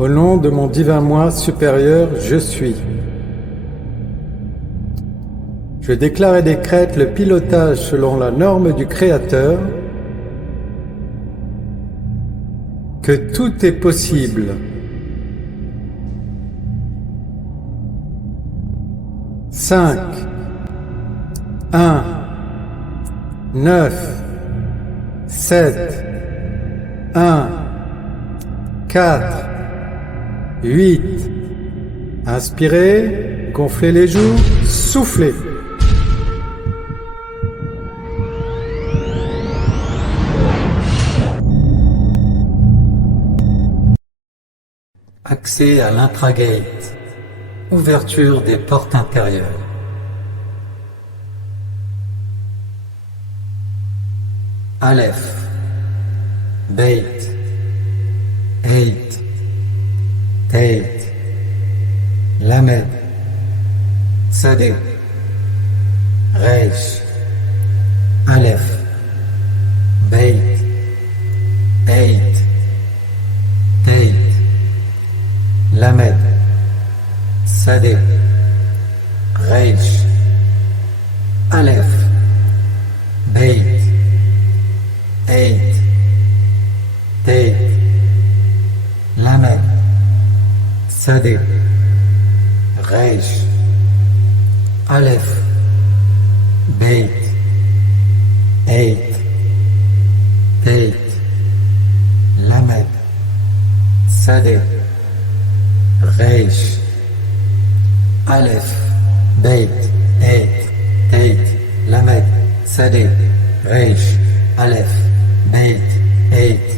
Au nom de mon divin moi supérieur, je suis. Je déclare et décrète le pilotage selon la norme du Créateur, que tout est possible. Cinq, 1, 9, 7, 1, 4, 8. Inspirez, gonflez les joues, soufflez. Accès à l'intragate. Ouverture des portes intérieures. Aleph, Beit, Heit, Teit, Lamed, Sadeh, Reish, Aleph, Beit, Heit, Teit, Lamed, Sadeh, Reish, Aleph, Beit, Heit, Teit, Lamed, Sadeh, Reish, Aleph, Beit, Heit, Teit, Lamed, Sadeh, Reish, Aleph, Beit, Heit, Teit, Lamed, Sadeh, Reish, Aleph, Beit, Heit,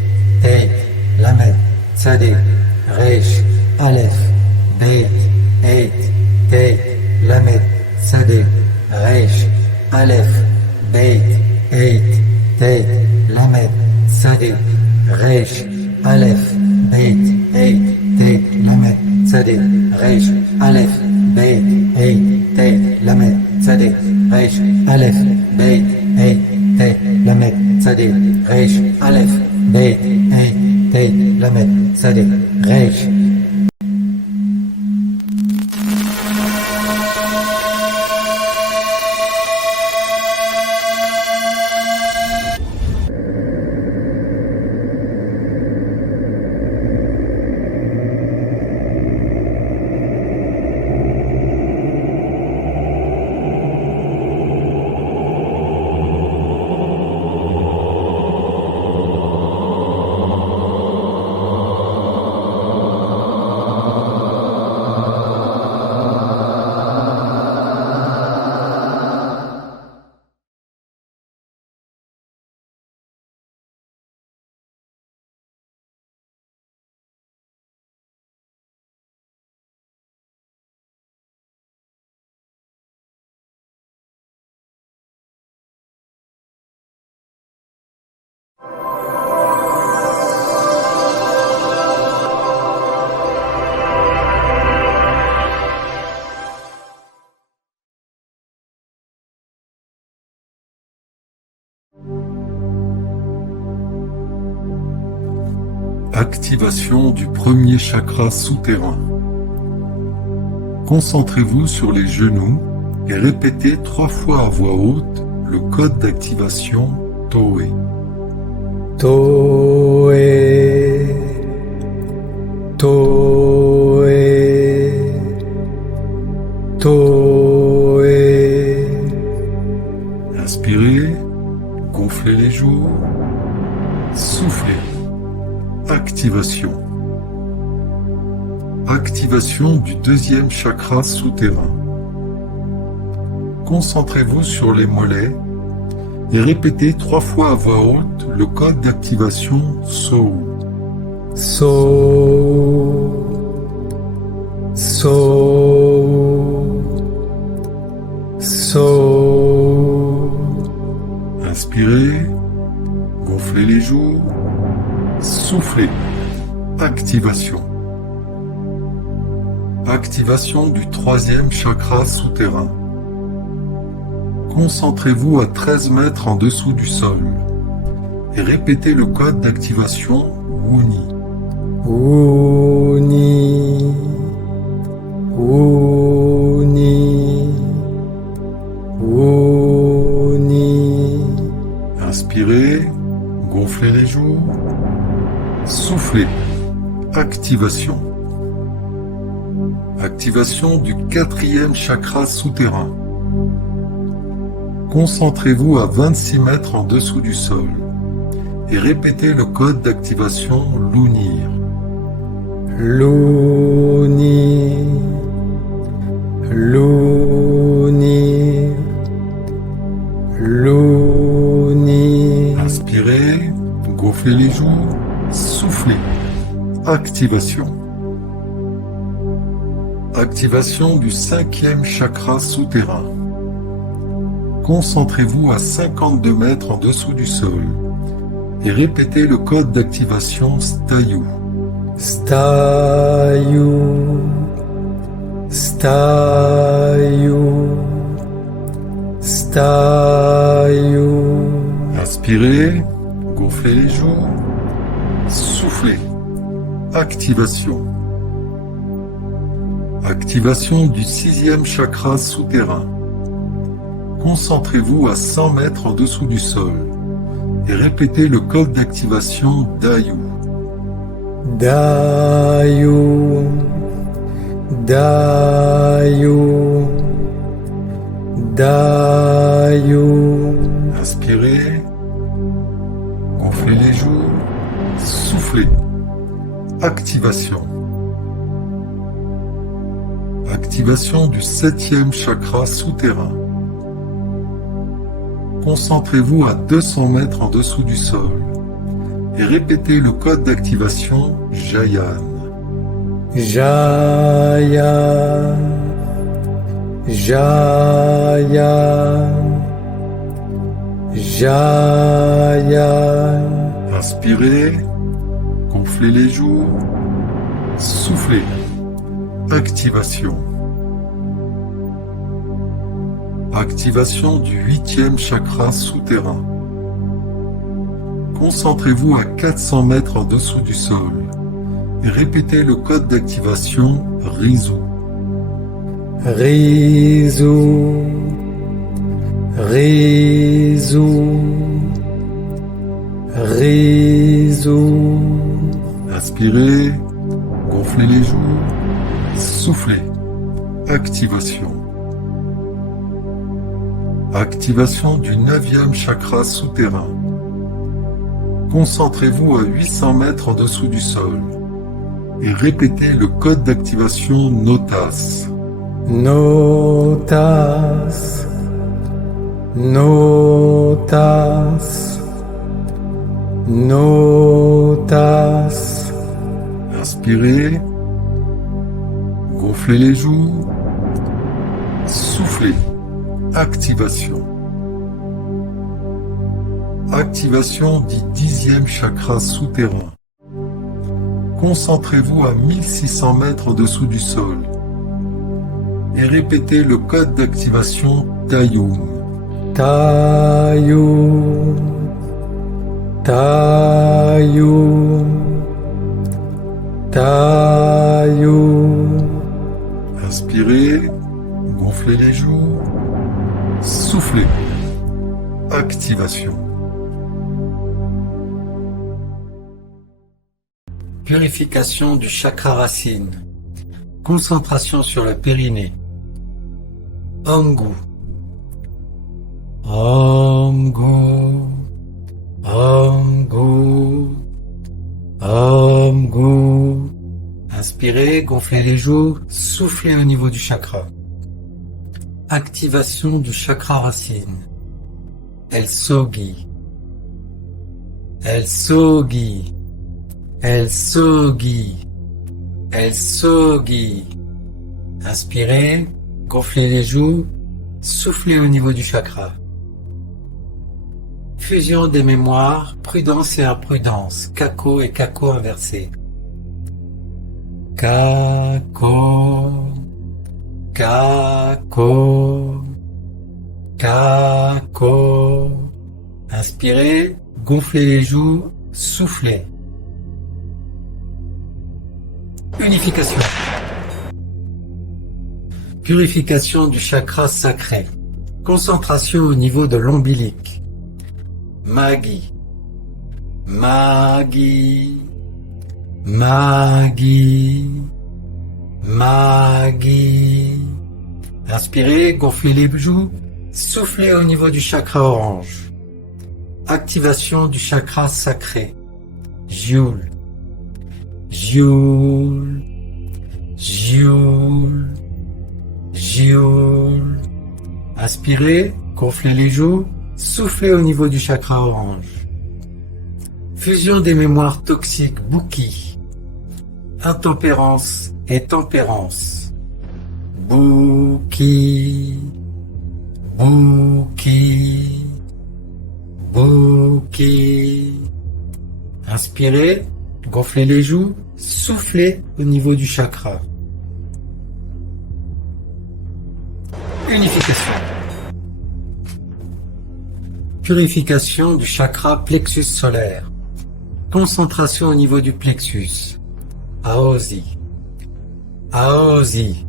Teit, Lamed, Sadeh, Reish, Aleph, Beit, Heit, Teit, Lamed, Sadeh, Reish, Aleph, Beit, Heit, Teit, Lamed, Sadeh, Reish, Aleph, Beit, Heit, Teit, Lamed, Sadeh, Reish, Aleph, Beit, Heit, Teit, Lamed, Sadeh, Reish, Aleph, Beit, Heit, Teit, Lamed, Sadeh, Reish, Aleph, Beit, Heit, Teit, Lamed, Sadeh, Reish. Activation du premier chakra souterrain. Concentrez-vous sur les genoux et répétez 3 fois à voix haute le code d'activation Toé. Toé, Toé, Toé. Inspirez, gonflez les joues, soufflez. Activation. Activation du deuxième chakra souterrain. Concentrez-vous sur les mollets et répétez 3 fois à voix haute le code d'activation So. So, So, So. Inspirez, gonflez les joues, soufflez. Activation. Activation du troisième chakra souterrain. Concentrez-vous à 13 mètres en dessous du sol et répétez le code d'activation Wuni. Wuni. Activation. Activation du 4e chakra souterrain. Concentrez-vous à 26 mètres en dessous du sol et répétez le code d'activation Lounir. Lounir, Lounir, Lounir. Inspirez, gonflez les joues, soufflez. Activation. Activation du 5e chakra souterrain. Concentrez-vous à 52 mètres en dessous du sol et répétez le code d'activation Stayu. Stayu, Stayu, Stayu. Inspirez, gonflez les joues, soufflez. Activation. Activation du 6e chakra souterrain. Concentrez-vous à 100 mètres en dessous du sol et répétez le code d'activation Dayu. Dayu, Dayu, Dayu. Inspirez, gonflez les joues, soufflez. Activation. Activation du 7e chakra souterrain. Concentrez-vous à 200 mètres en dessous du sol et répétez le code d'activation Jayan. Jayan, Jayan, Jayan. Inspirez, gonflez les joues, soufflez. Activation. Activation du 8e chakra souterrain. Concentrez-vous à 400 mètres en dessous du sol et répétez le code d'activation Rizu. Rizu, Rizu, Rizu. Inspirez, gonflez les joues, soufflez. Activation. Activation du 9e chakra souterrain. Concentrez-vous à 800 mètres en dessous du sol et répétez le code d'activation Notas. Notas, Notas, Notas. Inspirez, gonflez les joues, soufflez. Activation. Activation du 10e chakra souterrain. Concentrez-vous à 1600 mètres en dessous du sol et répétez le code d'activation Tayum. Tayum, Tayum, Tayum. Inspirez, gonflez les joues, soufflez. Activation. Purification du chakra racine. Concentration sur le périnée. Omgu. Omgu. Omgu. Omgu. Inspirez, gonflez les joues, soufflez au niveau du chakra. Activation du chakra racine. El Sogi. El Sogi. El Sogi. El Sogi. Inspirez, gonflez les joues, soufflez au niveau du chakra. Fusion des mémoires, prudence et imprudence, Kako et Kako inversé. Kako. Kako. Kako. Inspirez, gonflez les joues, soufflez. Unification. Purification du chakra sacré. Concentration au niveau de l'ombilic. Magi. Magi. Maggie, Maggie. Inspirez, gonflez les joues, soufflez au niveau du chakra orange. Activation du chakra sacré. Joule, Joule, Joule, Joule. Inspirez, gonflez les joues, soufflez au niveau du chakra orange. Fusion des mémoires toxiques, Bouki. Intempérance et tempérance. Bouki, Bouki, Bouki. Inspirez, gonflez les joues, soufflez au niveau du chakra. Unification. Purification du chakra plexus solaire. Concentration au niveau du plexus. Aosi, Aosi,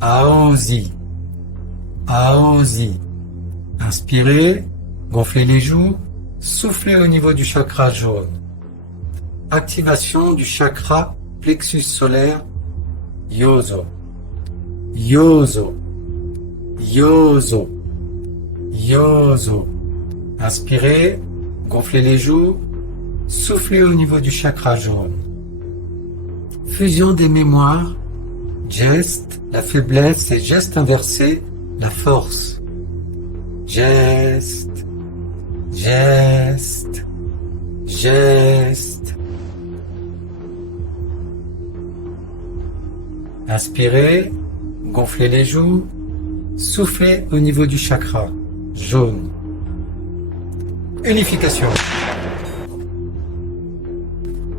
Aosi, Aosi. Inspirez, gonflez les joues, soufflez au niveau du chakra jaune. Activation du chakra plexus solaire. Yoso, Yoso, Yoso, Yoso. Inspirez, gonflez les joues, soufflez au niveau du chakra jaune. Fusion des mémoires, geste, la faiblesse et geste inversé, la force. Geste, geste, geste. Inspirez, gonflez les joues, soufflez au niveau du chakra jaune. Unification.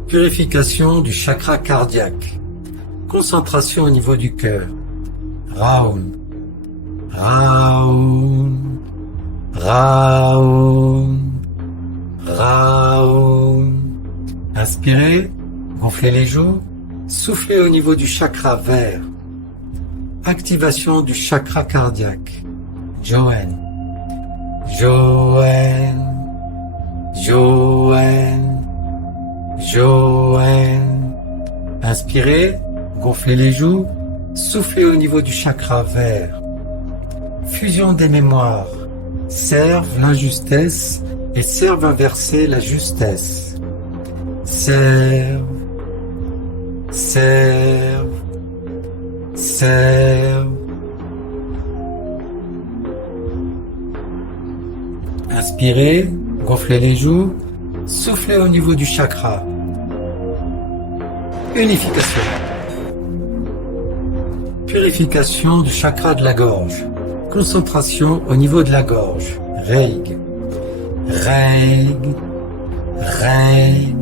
Purification du chakra cardiaque. Concentration au niveau du cœur. Raum, Raum, Raum, Raum. Inspirez, gonflez les joues, soufflez au niveau du chakra vert. Activation du chakra cardiaque. Joanne, Joanne, Joanne, Joanne. Inspirez, gonflez les joues, soufflez au niveau du chakra vert. Fusion des mémoires. Serve l'injustesse et serve inversé la justesse. Serve, serve, serve. Inspirez, gonflez les joues, soufflez au niveau du chakra. Unification. Purification du chakra de la gorge. Concentration au niveau de la gorge. Reig, Reig, Reig,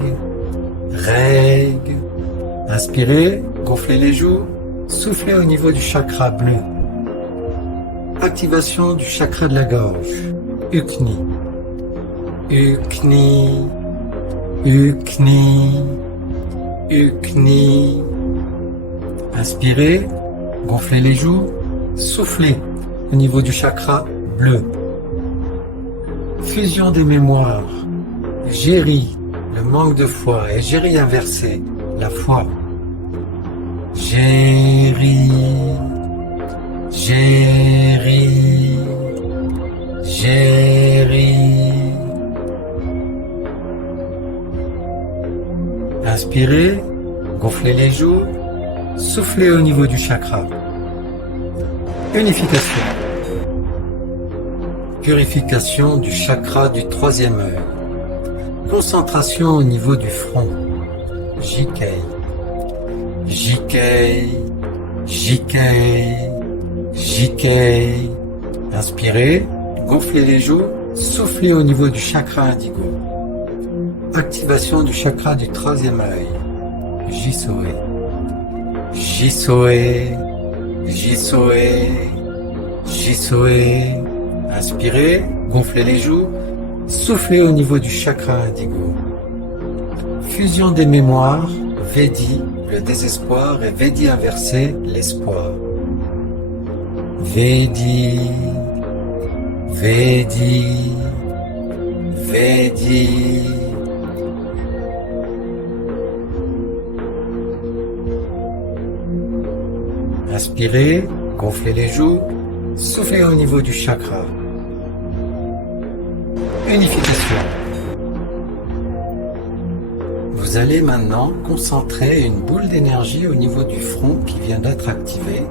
Reig. Inspirez, gonflez les joues, soufflez au niveau du chakra bleu. Activation du chakra de la gorge. Ukni, Ukni, Ukni, Ukni. Inspirez, gonflez les joues, soufflez au niveau du chakra bleu. Fusion des mémoires. Géri, le manque de foi, et géri inversé, la foi. Géri, géri, géri. Inspirez, gonflez les joues, soufflez au niveau du chakra. Unification. Purification du chakra du troisième œil. Concentration au niveau du front. Jikei, Jikei, Jikei, Jikei. Inspirez, gonflez les joues, soufflez au niveau du chakra indigo. Activation du chakra du troisième œil. Jisoe, Jisoe, Jisoe, Jisoe. Inspirez, gonflez les joues, soufflez au niveau du chakra indigo. Fusion des mémoires, Vedi, le désespoir, et Vedi inversé, l'espoir. Vedi, Vedi, Vedi. Inspirez, gonflez les joues, soufflez au niveau du chakra. Unification. Vous allez maintenant concentrer une boule d'énergie au niveau du front qui vient d'être activée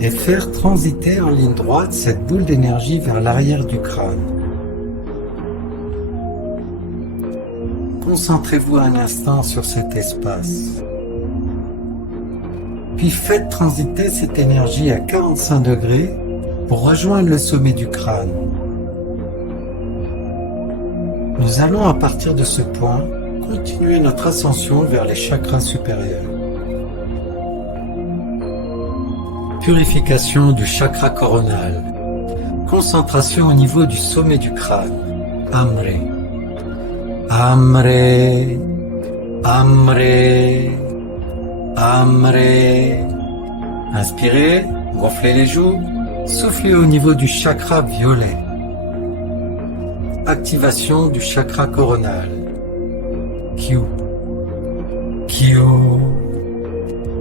et faire transiter en ligne droite cette boule d'énergie vers l'arrière du crâne. Concentrez-vous un instant sur cet espace. Puis faites transiter cette énergie à 45 degrés pour rejoindre le sommet du crâne. Nous allons à partir de ce point continuer notre ascension vers les chakras supérieurs. Purification du chakra coronal. Concentration au niveau du sommet du crâne. Amré. Amré. Amré. Amré. Inspirez, gonflez les joues, soufflez au niveau du chakra violet. Activation du chakra coronal. Q. Q.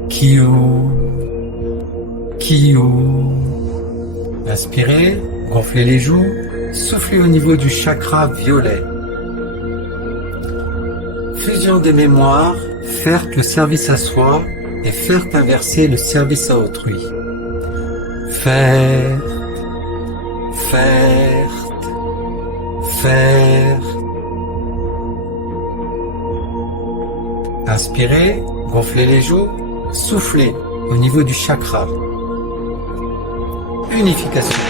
Q. Q. Inspirez, gonflez les joues, soufflez au niveau du chakra violet. Fusion des mémoires, faire le service à soi et faire inverser le service à autrui. Faire. Inspirez, gonflez les joues, soufflez au niveau du chakra. Unification.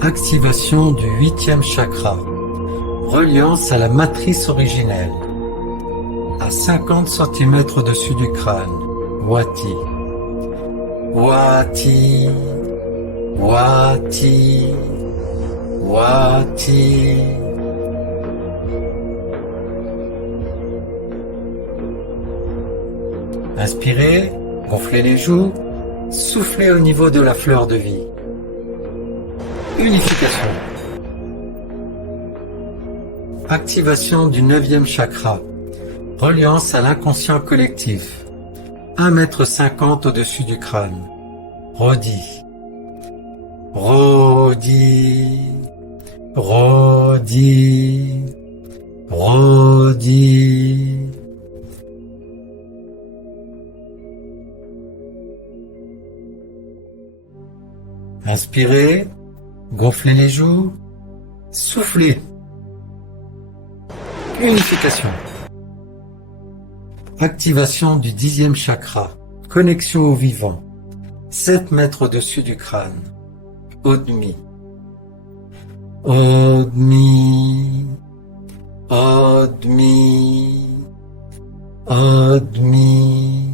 Activation du 8e chakra. Reliance à la matrice originelle. À 50 cm au-dessus du crâne. Wati. Wati. Wati. Wati. Inspirez, gonflez les joues, soufflez au niveau de la fleur de vie. Unification. Activation du 9e chakra. Reliance à l'inconscient collectif. 1,50 m au-dessus du crâne. Rodi. Rodi. Rodi. Rodi. Inspirez, gonflez les joues, soufflez. Unification. Activation du 10e chakra. Connexion au vivant. 7 mètres au-dessus du crâne. Odmi. Odmi. Odmi. Odmi.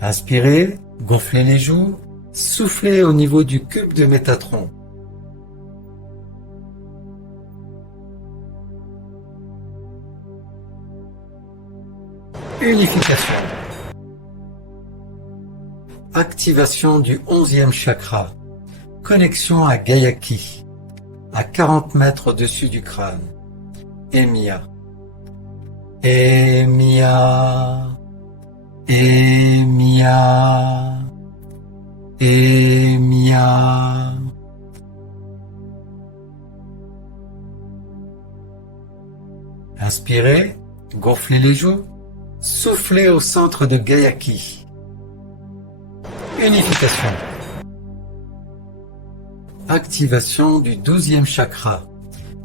Inspirez, gonflez les joues, soufflez au niveau du cube de Métatron. Unification. Activation du 11e chakra. Connexion à Gayaki. À 40 mètres au-dessus du crâne. Emia. Emia. Emia. Emia. Inspirez, gonflez les joues, soufflez au centre de Gayaki. Unification. Activation du 12e chakra.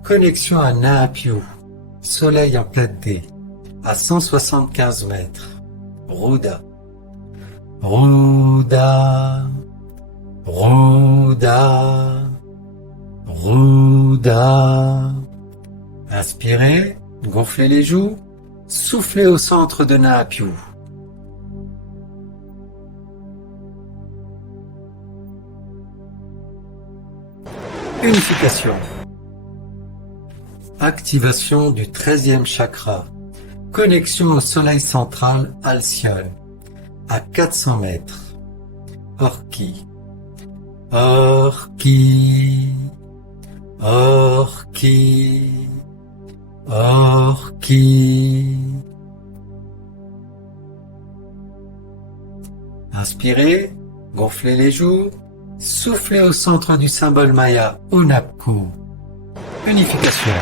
Connexion à Naapyu. Soleil en pleine D. À 175 mètres. Ruda. Ruda. Ruda. Ruda. Inspirez, gonflez les joues, soufflez au centre de Naapyu. Unification. Activation du 13e chakra. Connexion au soleil central Alcyone. À 400 mètres. Orki. Orki. Orki. Orki. Inspirez, gonflez les joues, soufflez au centre du symbole Maya Unapku. Unification.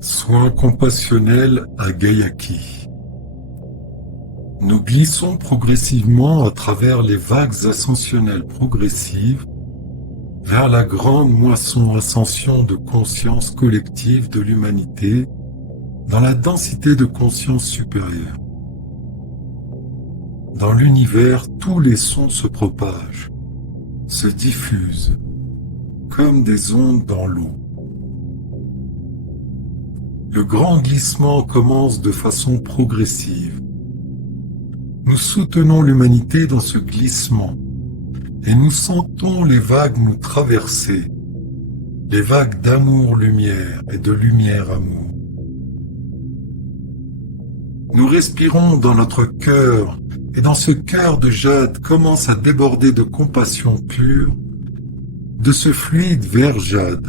Soin compassionnel à Gayaki. Nous glissons progressivement à travers les vagues ascensionnelles progressives vers la grande moisson ascension de conscience collective de l'humanité dans la densité de conscience supérieure. Dans l'univers, tous les sons se propagent, se diffusent, comme des ondes dans l'eau. Le grand glissement commence de façon progressive. Nous soutenons l'humanité dans ce glissement et nous sentons les vagues nous traverser, les vagues d'amour-lumière et de lumière-amour. Nous respirons dans notre cœur et dans ce cœur de jade commence à déborder de compassion pure, de ce fluide vert jade.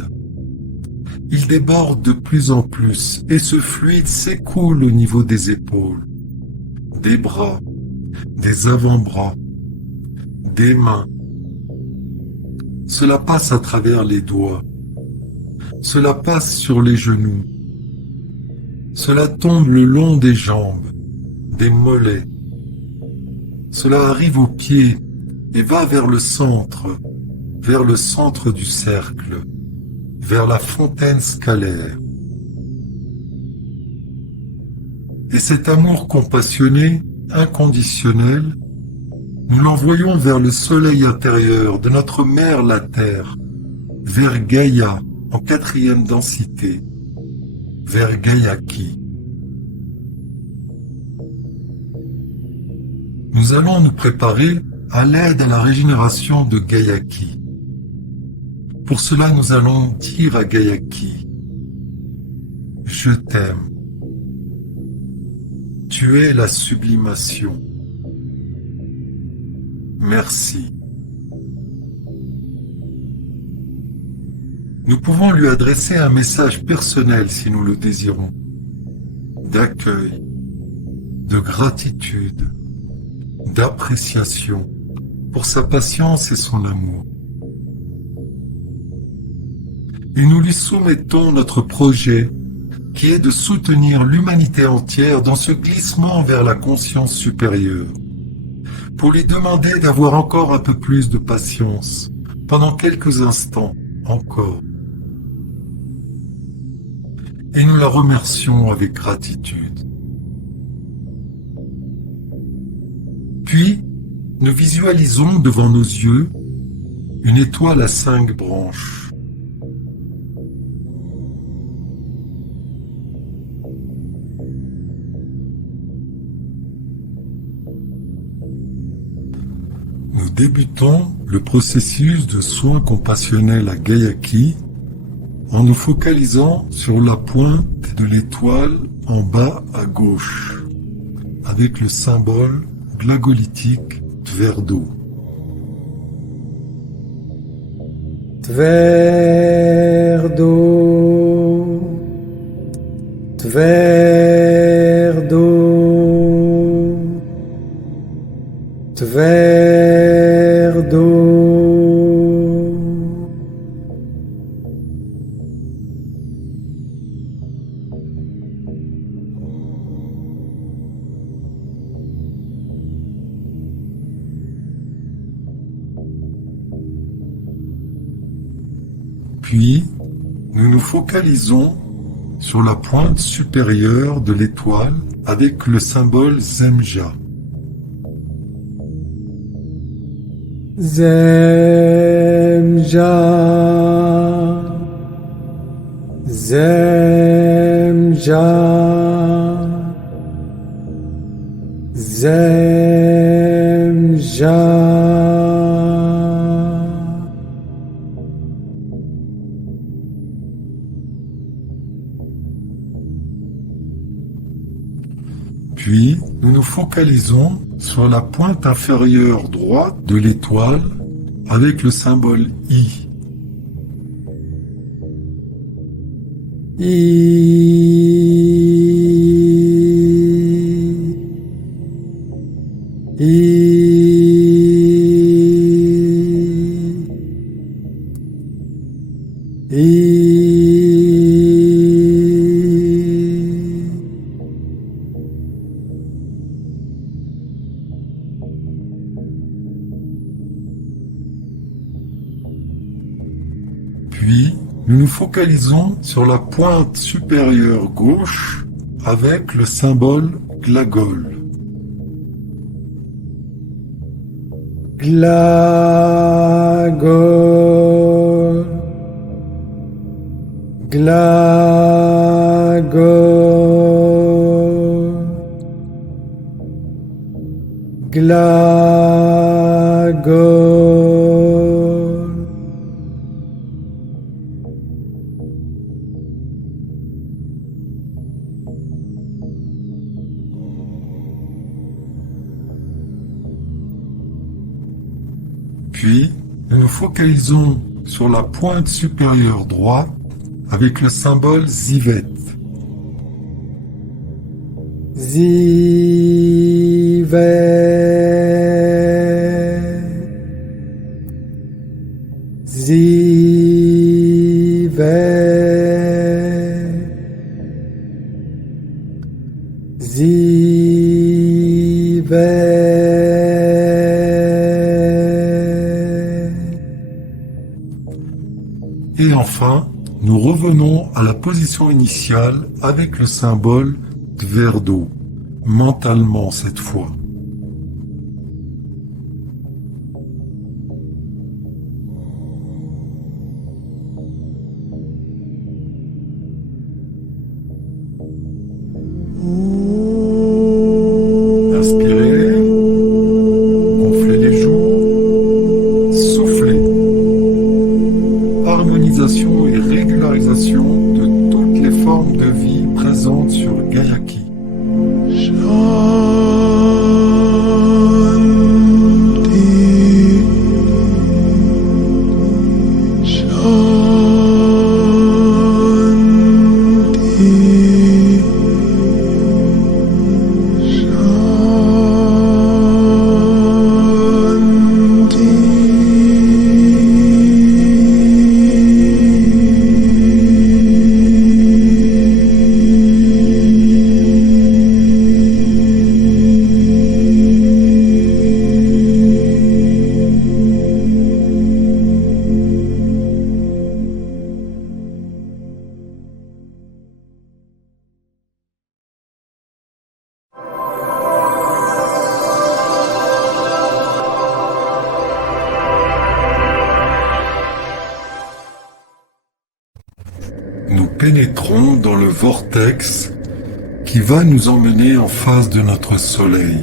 Il déborde de plus en plus et ce fluide s'écoule au niveau des épaules, des bras, des avant-bras, des mains. Cela passe à travers les doigts. Cela passe sur les genoux. Cela tombe le long des jambes, des mollets. Cela arrive aux pieds et va vers le centre du cercle, vers la fontaine scalaire. Et cet amour compassionné, inconditionnel, nous l'envoyons vers le soleil intérieur de notre mère la Terre, vers Gaïa en 4e densité, vers Gayaki. Nous allons nous préparer à l'aide à la régénération de Gayaki. Pour cela, nous allons dire à Gayaki, « Je t'aime. Tu es la sublimation. Merci. » Nous pouvons lui adresser un message personnel si nous le désirons, d'accueil, de gratitude, d'appréciation pour sa patience et son amour. Et nous lui soumettons notre projet qui est de soutenir l'humanité entière dans ce glissement vers la conscience supérieure, pour lui demander d'avoir encore un peu plus de patience, pendant quelques instants encore. Et nous la remercions avec gratitude. Puis, nous visualisons devant nos yeux une étoile à 5 branches. Débutons le processus de soin compassionnel à Gayaki en nous focalisant sur la pointe de l'étoile en bas à gauche, avec le symbole glagolitique Tverdo. Tverdo, Tverdo, Tverdo. Puis, nous nous focalisons sur la pointe supérieure de l'étoile avec le symbole Zemja. Zemja, Zemja, Zemja. Puis, nous nous focalisons sur la pointe inférieure droite de l'étoile avec le symbole I. Puis, nous nous focalisons sur la pointe supérieure gauche avec le symbole Glagol. Glagol, Glagol, Glagol. Puis, nous nous focalisons sur la pointe supérieure droite avec le symbole Zivet. Zivet, Zivet, Zivet. Et enfin, nous revenons à la position initiale avec le symbole Tverdo, mentalement cette fois. Inspirez, gonflez les joues, soufflez. Harmonisation et régularisation de toutes les formes de vie présentes sur Gayaki. Nous pénétrons dans le vortex qui va nous emmener en face de notre soleil.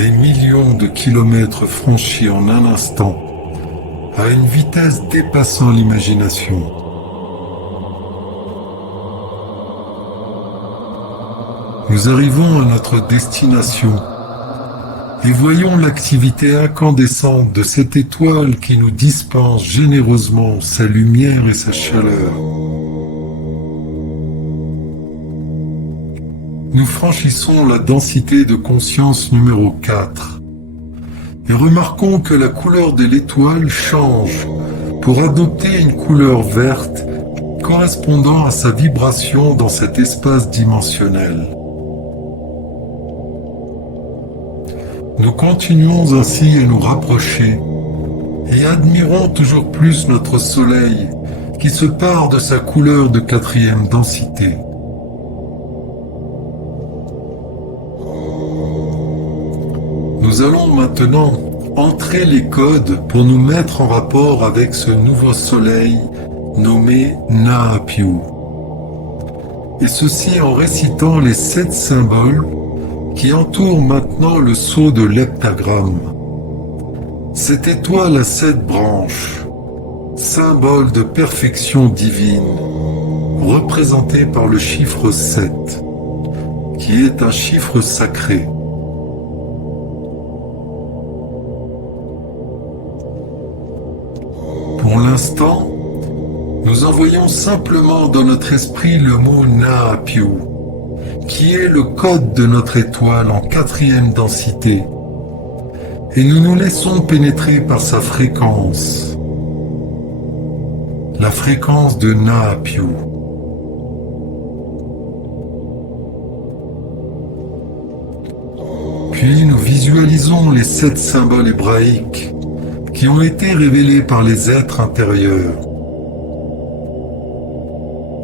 des millions de kilomètres franchis en un instant, à une vitesse dépassant l'imagination. Nous arrivons à notre destination et voyons l'activité incandescente de cette étoile qui nous dispense généreusement sa lumière et sa chaleur. Nous franchissons la densité de conscience numéro 4 et remarquons que la couleur de l'étoile change pour adopter une couleur verte correspondant à sa vibration dans cet espace dimensionnel. Nous continuons ainsi à nous rapprocher et admirons toujours plus notre Soleil qui se pare de sa couleur de 4e densité. Nous allons maintenant entrer les codes pour nous mettre en rapport avec ce nouveau soleil nommé Na'Apiu. Et ceci en récitant les 7 symboles qui entourent maintenant le sceau de l'heptagramme. Cette étoile a 7 branches, symbole de perfection divine, représenté par le chiffre 7, qui est un chiffre sacré. Pour l'instant, nous envoyons simplement dans notre esprit le mot Na'Apiu, qui est le code de notre étoile en 4e densité, et nous nous laissons pénétrer par sa fréquence, la fréquence de Na'Apiu. Puis nous visualisons les 7 symboles hébraïques qui ont été révélés par les êtres intérieurs.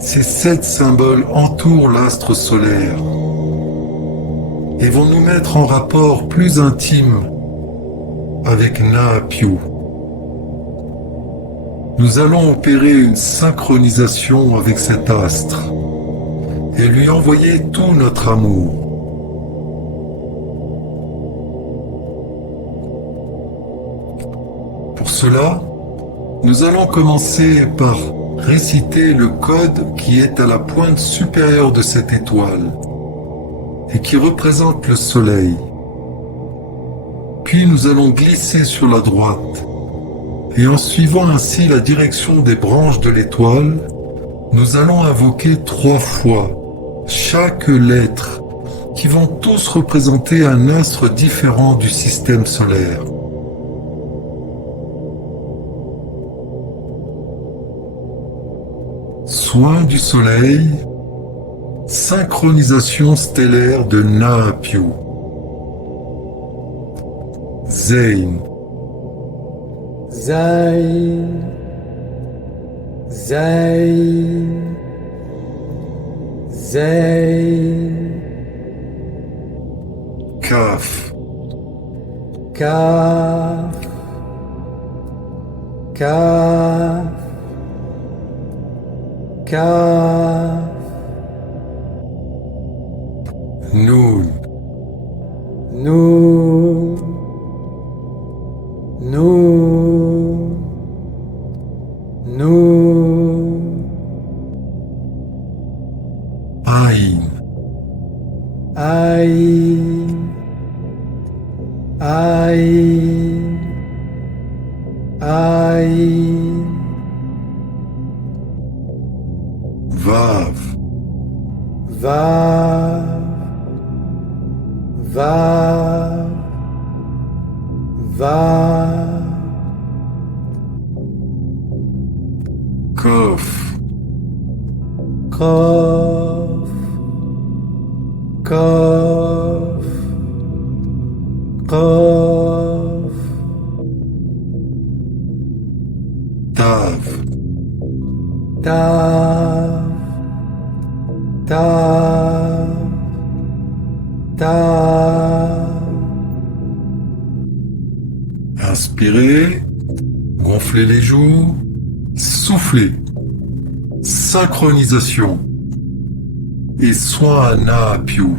Ces 7 symboles entourent l'astre solaire et vont nous mettre en rapport plus intime avec Na'Apiu. Nous allons opérer une synchronisation avec cet astre et lui envoyer tout notre amour. Pour cela, nous allons commencer par réciter le code qui est à la pointe supérieure de cette étoile et qui représente le soleil. Puis nous allons glisser sur la droite et en suivant ainsi la direction des branches de l'étoile, nous allons invoquer 3 fois chaque lettre qui vont tous représenter un astre différent du système solaire. Soin du soleil, synchronisation stellaire de Na'Apiu. Zayn, Zayn, Zayn, Zayn, Kaf, Kaf, Kaf, Kaf, Nun, Nun, Nun, Nun, Ayn, Ayn, Ayn, Ayn, Vav, Vav, Vav, Vav, Kof, Kof, Kof, Kof, Tav, Tav, Tav, Tav. Inspirez, gonflez les joues, soufflez, synchronisation et soin à Na'Apiu.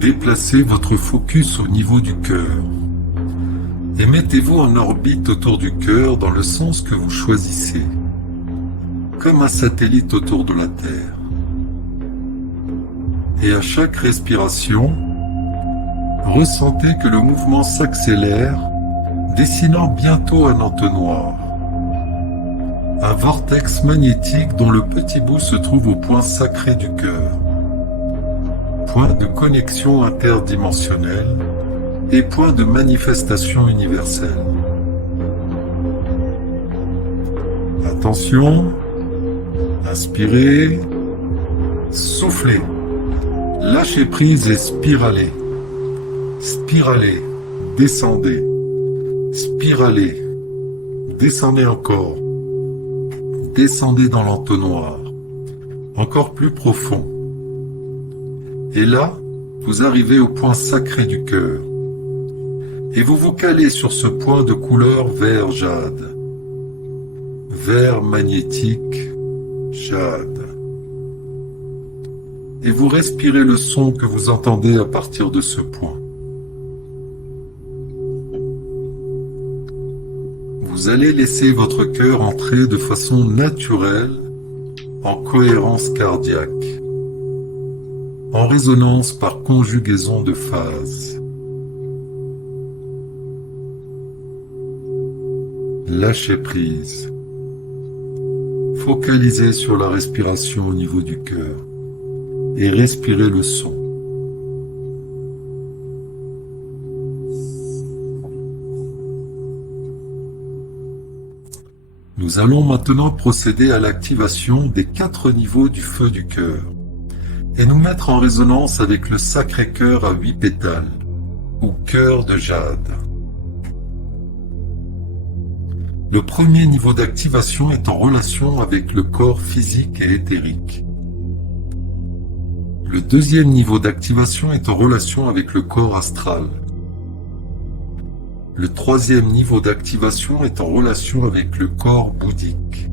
Déplacez votre focus au niveau du cœur et mettez-vous en orbite autour du cœur dans le sens que vous choisissez, comme un satellite autour de la Terre. Et à chaque respiration, ressentez que le mouvement s'accélère, dessinant bientôt un entonnoir, un vortex magnétique dont le petit bout se trouve au point sacré du cœur, point de connexion interdimensionnelle et point de manifestation universelle. Attention, inspirez, soufflez, lâchez prise et spiralez. Spiralez, descendez, spiralez, descendez encore, descendez dans l'entonnoir, encore plus profond. Et là, vous arrivez au point sacré du cœur. Et vous vous calez sur ce point de couleur vert jade. Vert magnétique, jade. Et vous respirez le son que vous entendez à partir de ce point. Vous allez laisser votre cœur entrer de façon naturelle en cohérence cardiaque, en résonance par conjugaison de phases. Lâchez prise. Focalisez sur la respiration au niveau du cœur et respirez le son. Nous allons maintenant procéder à l'activation des 4 niveaux du feu du cœur et nous mettre en résonance avec le Sacré-Cœur à 8 pétales, ou cœur de jade. Le premier niveau d'activation est en relation avec le corps physique et éthérique. Le deuxième niveau d'activation est en relation avec le corps astral. Le troisième niveau d'activation est en relation avec le corps bouddhique.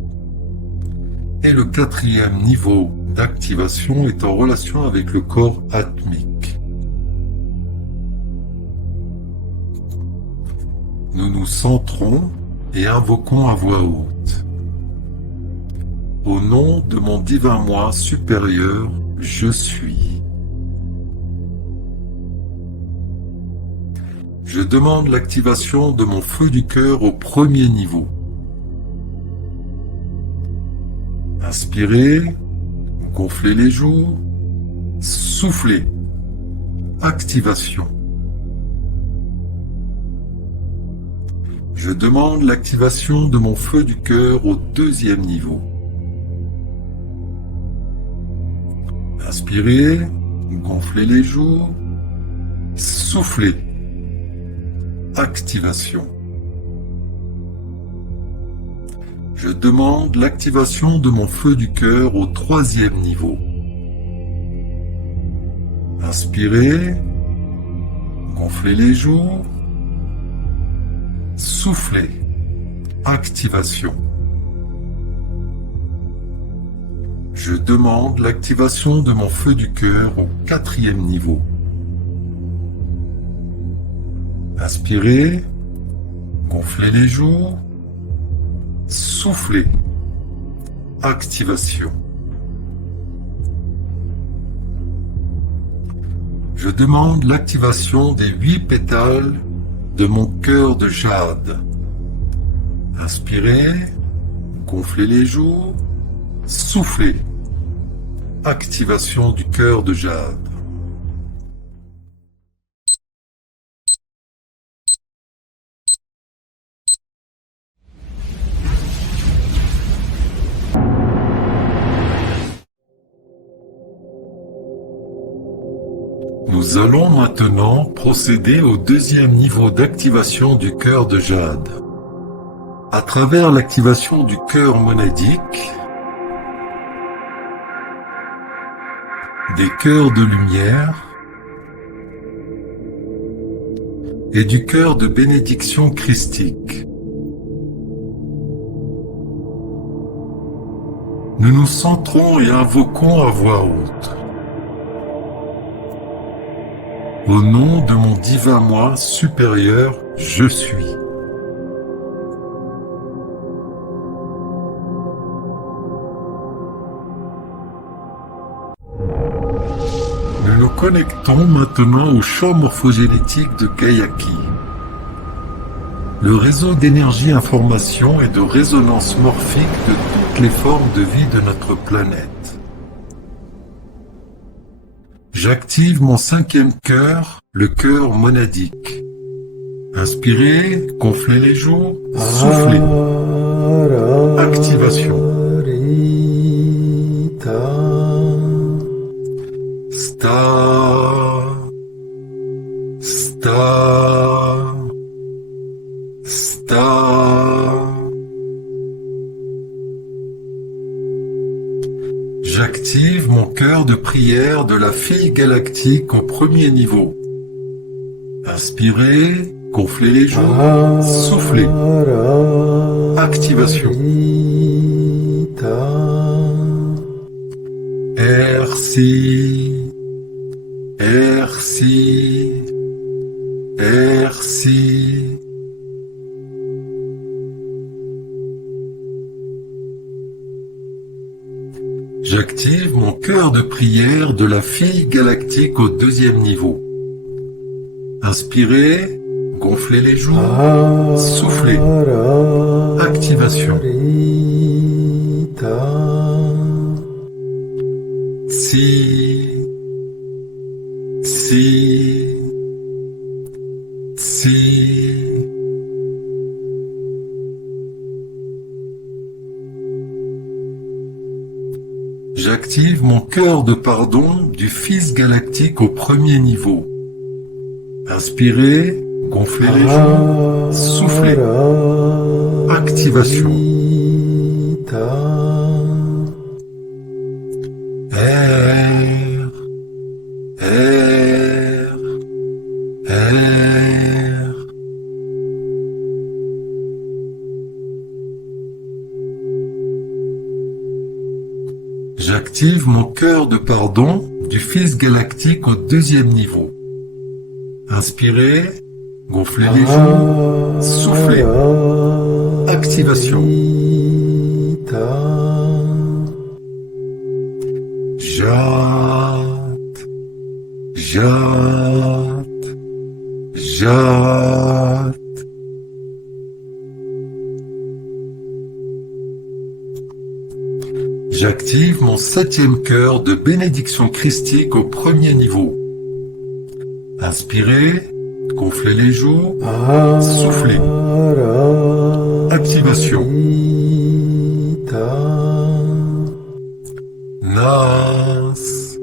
Et le quatrième niveau d'activation est en relation avec le corps atmique. Nous nous centrons et invoquons à voix haute. Au nom de mon divin moi supérieur je suis. Je demande l'activation de mon feu du cœur au premier niveau. Inspirez, gonflez les joues, soufflez. Activation. Je demande l'activation de mon feu du cœur au deuxième niveau. Inspirez, gonflez les joues, soufflez. Activation. Je demande l'activation de mon feu du cœur au troisième niveau. Inspirez, gonflez les joues, soufflez. Activation. Je demande l'activation de mon feu du cœur au quatrième niveau. Inspirez, gonflez les joues, soufflez. Activation. Je demande l'activation des 8 pétales de mon cœur de jade. Inspirez, gonflez les joues, soufflez. Activation du cœur de jade. Nous allons maintenant procéder au deuxième niveau d'activation du cœur de jade. À travers l'activation du cœur monadique, des cœurs de lumière et du cœur de bénédiction christique. Nous nous centrons et invoquons à voix haute. Au nom de mon divin moi supérieur, je suis. Nous nous connectons maintenant au champ morphogénétique de Gayaki, le réseau d'énergie information et de résonance morphique de toutes les formes de vie de notre planète. J'active mon cinquième cœur, le cœur monadique. Inspirez, gonflez les joues, soufflez. Activation. Sta, sta, sta. J'active mon cœur de prière de la fille galactique au premier niveau. Inspirez, gonflez les joues, soufflez. Activation. Merci, merci, merci. J'active mon cœur de prière de la fille galactique au deuxième niveau. Inspirez, gonflez les joues, soufflez. Activation. Si, si, si. J'active mon cœur de pardon du Fils galactique au premier niveau. Inspirez, gonflez les joues, soufflez. Activation. Air, air, air. J'active mon cœur de pardon du Fils galactique au deuxième niveau. Inspirez, gonflez les joues, soufflez. Activation. Jade, Jade, Jade. J'active mon 7e cœur de bénédiction christique au 1er niveau. Inspirez, gonflez les joues, soufflez. Activation. Nas,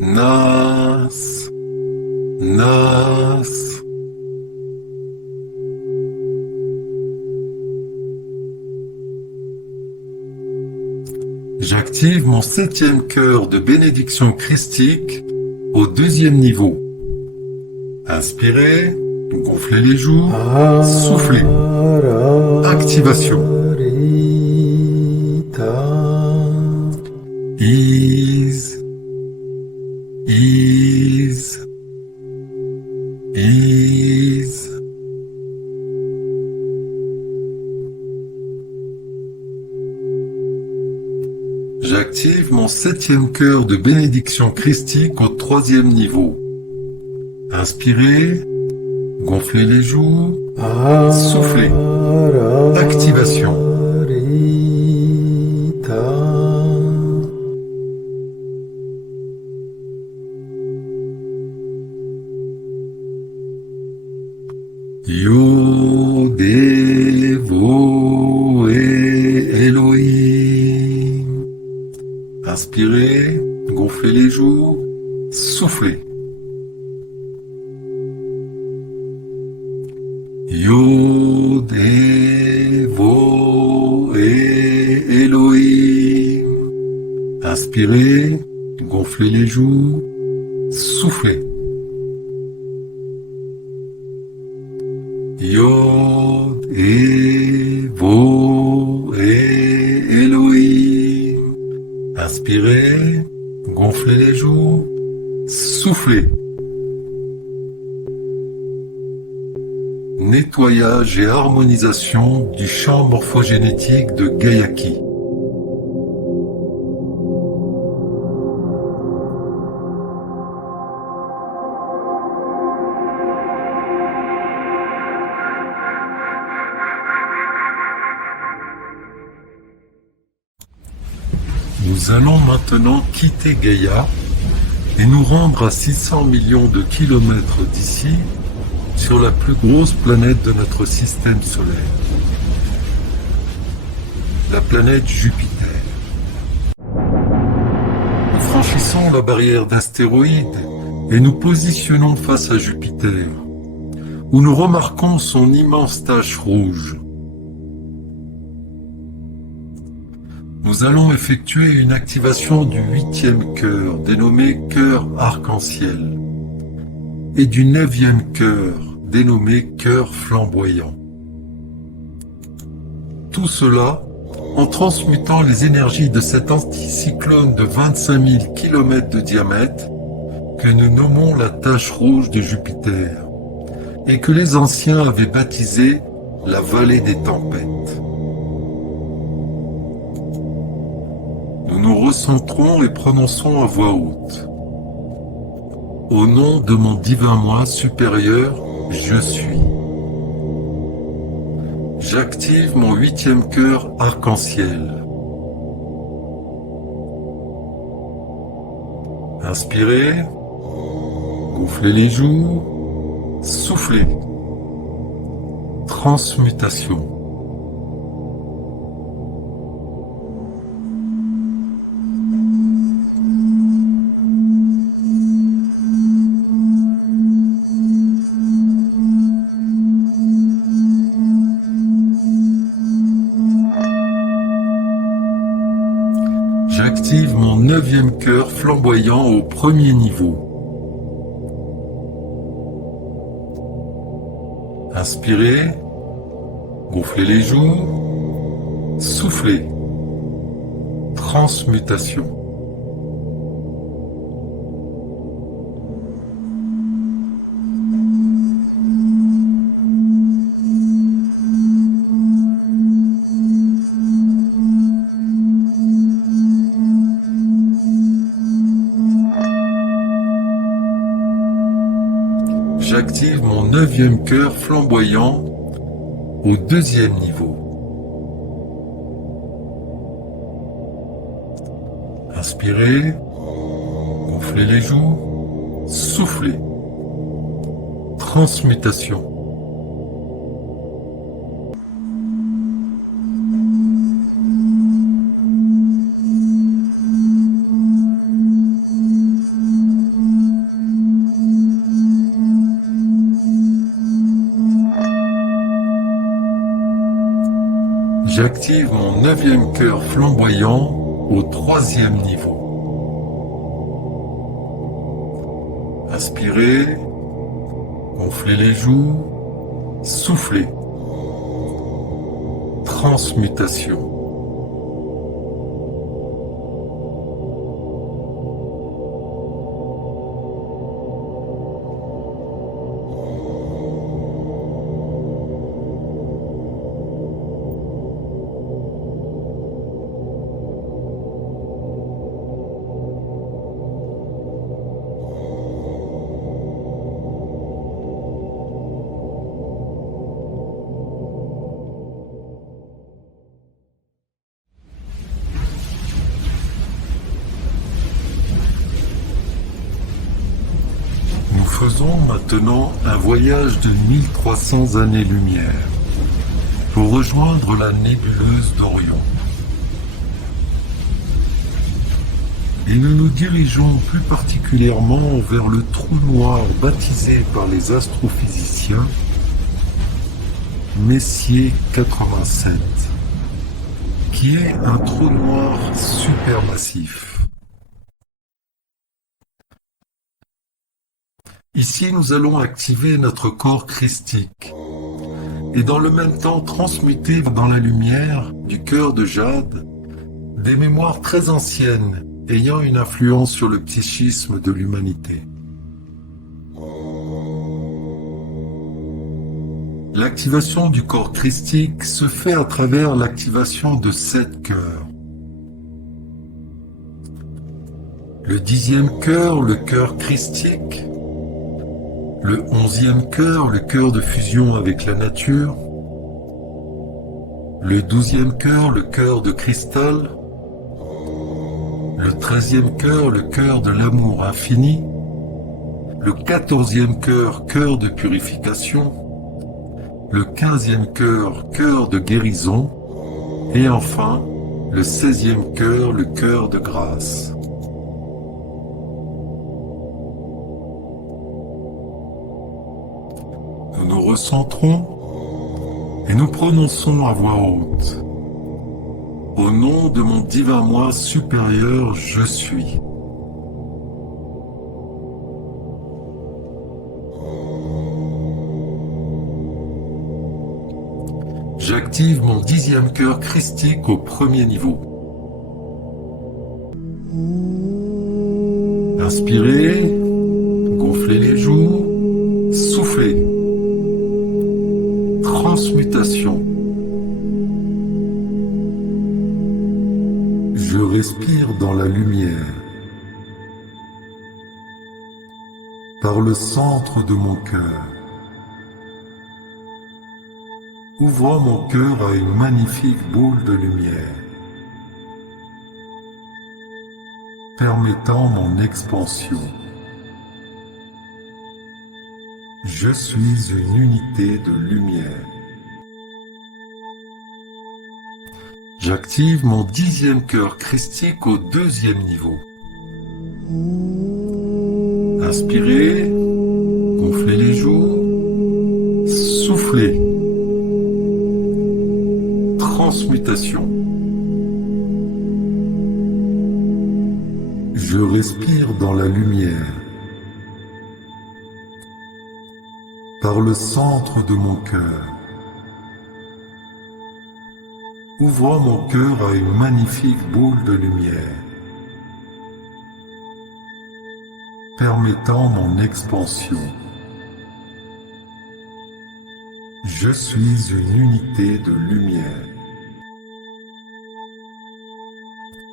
Nas, Nas. J'active mon 7e cœur de bénédiction christique au 2e niveau. Inspirez, gonflez les joues, soufflez. Activation. Ease, ease, ease. J'active mon 7e cœur de bénédiction christique au 3e niveau. Inspirez, gonflez les joues, soufflez. Activation. Yo-devo et Elohim. Inspirez, gonflez les joues, soufflez. Yo-devo et Elohim. Inspirez, gonflez les joues, soufflez. Yod, Evo et Elohim. Inspirez, gonflez les joues, soufflez. Nettoyage et harmonisation du champ morphogénétique de Gayaki. Nous allons maintenant quitter Gaïa et nous rendre à 600 millions de kilomètres d'ici, sur la plus grosse planète de notre système solaire, la planète Jupiter. Nous franchissons la barrière d'astéroïdes et nous positionnons face à Jupiter, où nous remarquons son immense tache rouge. Nous allons effectuer une activation du 8e cœur, dénommé cœur arc-en-ciel, et du 9e cœur, dénommé cœur flamboyant. Tout cela en transmutant les énergies de cet anticyclone de 25 000 km de diamètre que nous nommons la tache rouge de Jupiter et que les anciens avaient baptisé la vallée des tempêtes. Nous nous recentrons et prononçons à voix haute. Au nom de mon divin moi supérieur, je suis. J'active mon 8e cœur arc-en-ciel. Inspirez, gonflez les joues, soufflez. Transmutation. J'active mon 9e cœur flamboyant au 1er niveau. Inspirez, gonflez les joues, soufflez. Transmutation. J'active mon 9e cœur flamboyant au 2e niveau. Inspirez, gonflez les joues, soufflez. Transmutation. J'active mon 9e cœur flamboyant au 3e niveau. Inspirez, gonflez les joues, soufflez. Transmutation. Faisons maintenant un voyage de 1300 années-lumière pour rejoindre la nébuleuse d'Orion. Et nous nous dirigeons plus particulièrement vers le trou noir baptisé par les astrophysiciens Messier 87, qui est un trou noir supermassif. Ici, nous allons activer notre corps christique et dans le même temps transmuter dans la lumière du cœur de jade des mémoires très anciennes ayant une influence sur le psychisme de l'humanité. L'activation du corps christique se fait à travers l'activation de 7 cœurs. Le 10e cœur, le cœur christique. Le 11e cœur, le cœur de fusion avec la nature. Le 12e cœur, le cœur de cristal. Le 13e cœur, le cœur de l'amour infini. Le 14e cœur, cœur de purification. Le 15e cœur, cœur de guérison. Et enfin, le 16e cœur, le cœur de grâce. Nous nous recentrons et nous prononçons à voix haute. Au nom de mon divin moi supérieur, je suis. J'active mon 10e cœur christique au 1er niveau. Inspirez, gonflez les joues, soufflez. Transmutation. Je respire dans la lumière. Par le centre de mon cœur. Ouvrant mon cœur à une magnifique boule de lumière. Permettant mon expansion. Je suis une unité de lumière. J'active mon 10e cœur christique au 2e niveau. Inspirez, gonflez les joues, soufflez. Transmutation. Je respire dans la lumière. Par le centre de mon cœur. Ouvrant mon cœur à une magnifique boule de lumière. Permettant mon expansion. Je suis une unité de lumière.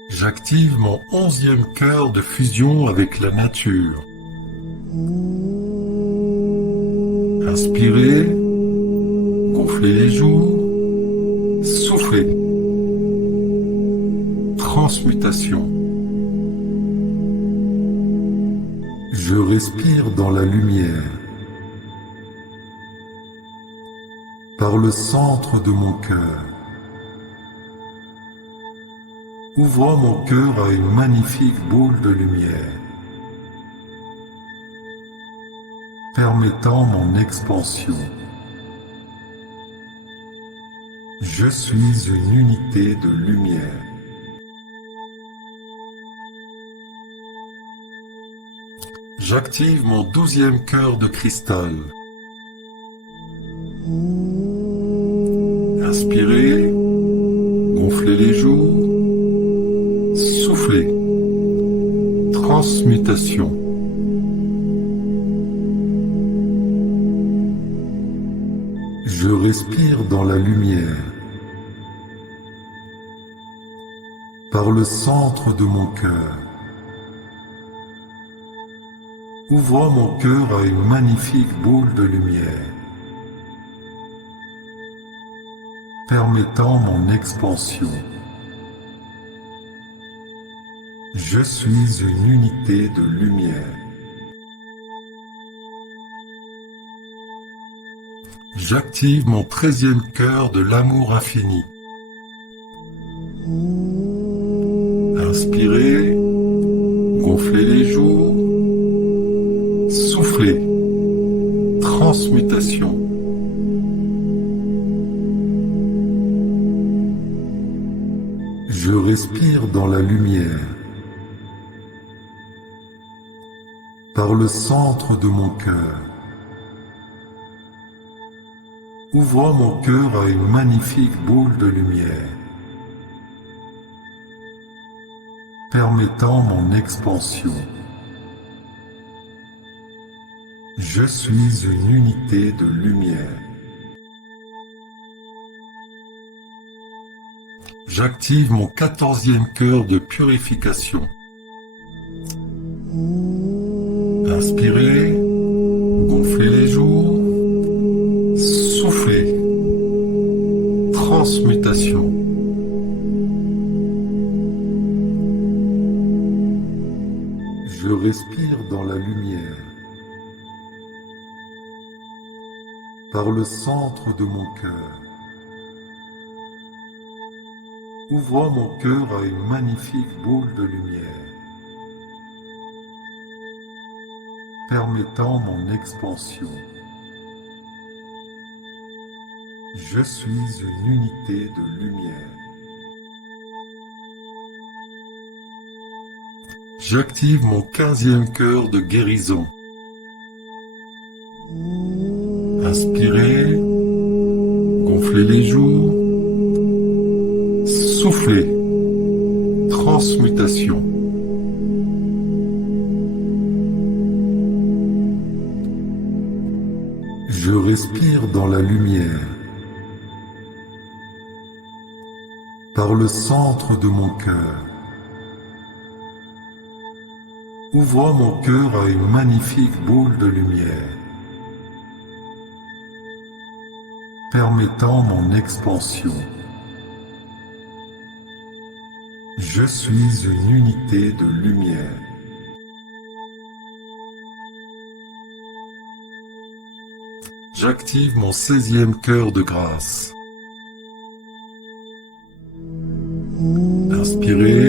J'active mon 11e cœur de fusion avec la nature. Inspirez, gonflez les joues, soufflez. Transmutation. Je respire dans la lumière. Par le centre de mon cœur. Ouvrant mon cœur à une magnifique boule de lumière, permettant mon expansion. Je suis une unité de lumière. J'active mon 12e cœur de cristal. Inspirez, gonflez les joues, soufflez. Transmutation. Je respire dans la lumière. Par le centre de mon cœur. Ouvrant mon cœur à une magnifique boule de lumière, permettant mon expansion. Je suis une unité de lumière. J'active mon 13e cœur de l'amour infini. Inspirez, gonflez les joues, soufflez. Transmutation. Je respire dans la lumière. Par le centre de mon cœur. Ouvrant mon cœur à une magnifique boule de lumière, permettant mon expansion. Je suis une unité de lumière. J'active mon 14e cœur de purification. Inspirez, gonflez les joues, soufflez. Transmutation. Je respire dans la lumière. Par le centre de mon cœur. Ouvrant mon cœur à une magnifique boule de lumière, permettant mon expansion. Je suis une unité de lumière. J'active mon 15e cœur de guérison. Inspirez, gonflez les joues, soufflez. Transmutation. Je respire dans la lumière. Par le centre de mon cœur. Ouvrant mon cœur à une magnifique boule de lumière, permettant mon expansion. Je suis une unité de lumière. J'active mon 16e cœur de grâce. Inspirez,